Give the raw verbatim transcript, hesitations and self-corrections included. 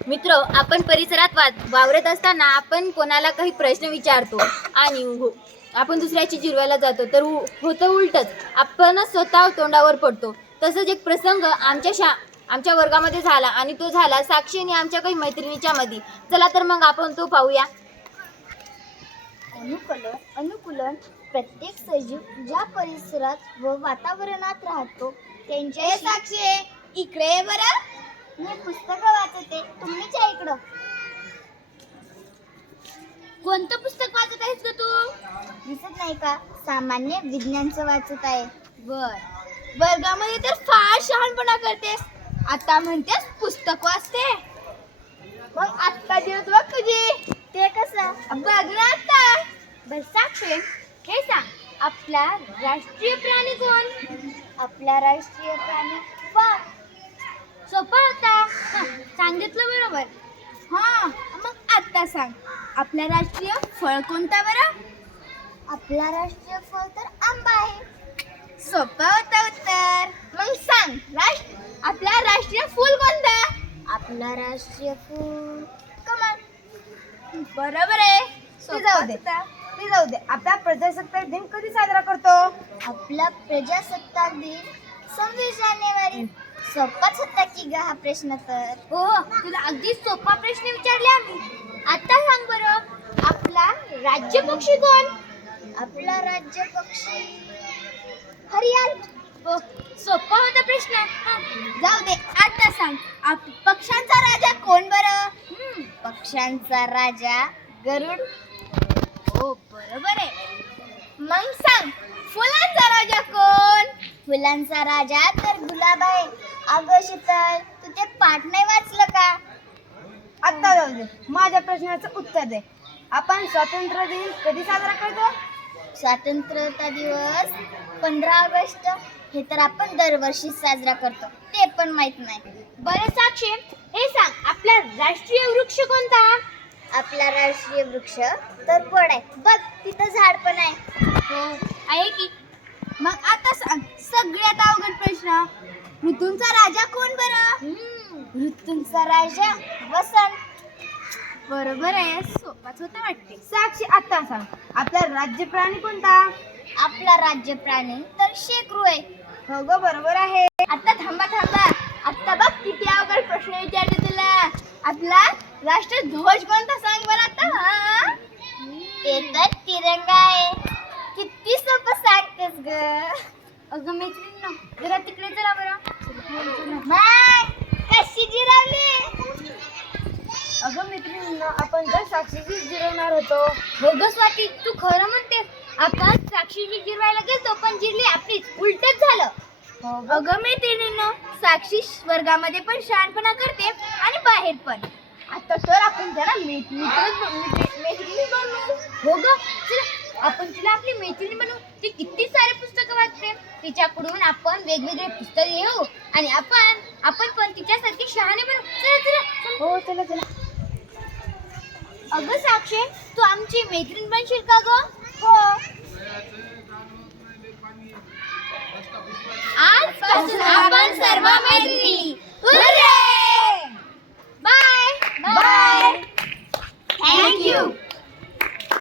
मित्र, आपण परिसरात वा वावरत असताना आपण कोणाला काही प्रश्न विचारतो आणि हो आपण दुसऱ्याची जिरवायला जातो, तर उ- होतं उलटच, आपणच स्वतः तोंडावर पडतो. तसंच एक प्रसंग आमच्या शा आमच्या वर्गामध्ये झाला आणि तो झाला साक्षी आणि आमच्या काही मैत्रिणीच्या मध्ये. चला तर मग आपण तो पाहूया. अनुकलन अनुकूलन प्रत्येक सजीव ज्या परिसरात व वातावरणात राहतो त्यांच्या साक्षी इकडे बरं. मी पुस्तकं वाचते, तुम्हीच या इकडं. कोणतं पुस्तक वाचत आहेस ग तू? दिसत नाही का? सामान्य विज्ञानचं वाचत आहे. बर, वर्गामध्ये तर फार शहाणपणा करतेस, आता म्हणतेस पुस्तक वाचते. मग आत्ता दिवस बघ तुझी. ते कसं बघ ना आता. बर साक्षी, हे सांग, आपला राष्ट्रीय प्राणी कोण? आपला राष्ट्रीय प्राणी वाघ. सोपा होता. हं, सांगितलं बरोबर. हा, मग आता सांग, आपला राष्ट्रीय फळ कोणता बरं? आपला राष्ट्रीय फळ तर आंबा आहे. सोपा होता उत्तर. मग सांग, राष्ट्र आपला राष्ट्रीय फूल कोणता? आपला राष्ट्रीय फूल कमळ. बरोबर आहे. ते जाऊ दे ते जाऊ दे आपला प्रजासत्ताक दिन कधी साजरा करतो? आपला प्रजासत्ताक दिन सव्वीस जानेवारी. सोपाच होता की ग हा प्रश्न तर. हो, तुला अगदी सोपा प्रश्न विचारले आम्ही. आता सांग बरं, आपला राज्य पक्षी कोण? आपला राज्य पक्षी हरियाल. हो, सोपा होता प्रश्न. हं, जाऊ दे, आता सांग, आप पक्ष्यांचा राजा कोण बरं? हं, पक्ष्यांचा राजा गरुड. हो, बरोबर आहे. मग सांग, फुलांचा राजा कोण? फुलांचा राजा तर गुलाब आहे. अगं शीतल, तू ते पाठ नाही वाचलं का? आत्ता जाऊ दे, माझ्या प्रश्नाचं उत्तर दे. आपण स्वातंत्र्य दिन कधी साजरा करतो? स्वातंत्र्यता दिवस पंधरा ऑगस्ट. हे तर आपण दरवर्षी साजरा करतो, ते पण माहित नाही. बरं साक्षी, हे सांग, आपला राष्ट्रीय वृक्ष कोणता? आपला राष्ट्रीय वृक्ष तर वड आहे. बघ तिथं झाड पण आहे. हो, आहे की. मग आता सांग, सगळ्यात अवघड प्रश्न, ऋतूंचा राजा कोण बरं? ऋतूंचा राजा वसंत. बरोबर आहे, सोपाच होता वाटते. साक्षी, आत्ता सांग, आपला राज्य प्राणी कोणता? आपला राज्य प्राणी तर शेकरू आहे. हो ग, बरोबर आहे. आता थांबा थांबा, आता बघ किती अवघड प्रश्न विचारले तुला. आपला राष्ट्रध्वज कोणता सांग बरं आता. हा? ते तर तिरंगा आहे. किती सोपं सांगतेस ग. अगं मैत्रिणींनो, जरा तिकडे चला बरं. मग कशी जिरवली? अगं मैत्रिणींनो, आपण तर साक्षीची जिरवणार होतो. हो ग स्वाती, तू खरं म्हणतेस. आपण साक्षीची जिरवायला गेलतो, पण जिरली आपलीच. उलटच झालं. हो ग. अगं मैत्रिणींनो, साक्षी वर्गामध्ये पण शहाणपणा करते आणि बाहेर पण. आता तर आपण त्याला मैत्रिणी मैत्रिणी बनवू. हो ग, चला आपण तिला आपली मैत्रिणी बनवू. ती किती सारे पुस्तकं वाचते, तिच्याकडून आपण वेगवेगळे पुस्तक घेऊ आणि आपण आपण पण तिच्यासारखी शहाणे बनवू. चला चला. हो, चला चला. अगं साक्षी, तू आमची मैत्रीण बनशील का ग? हो,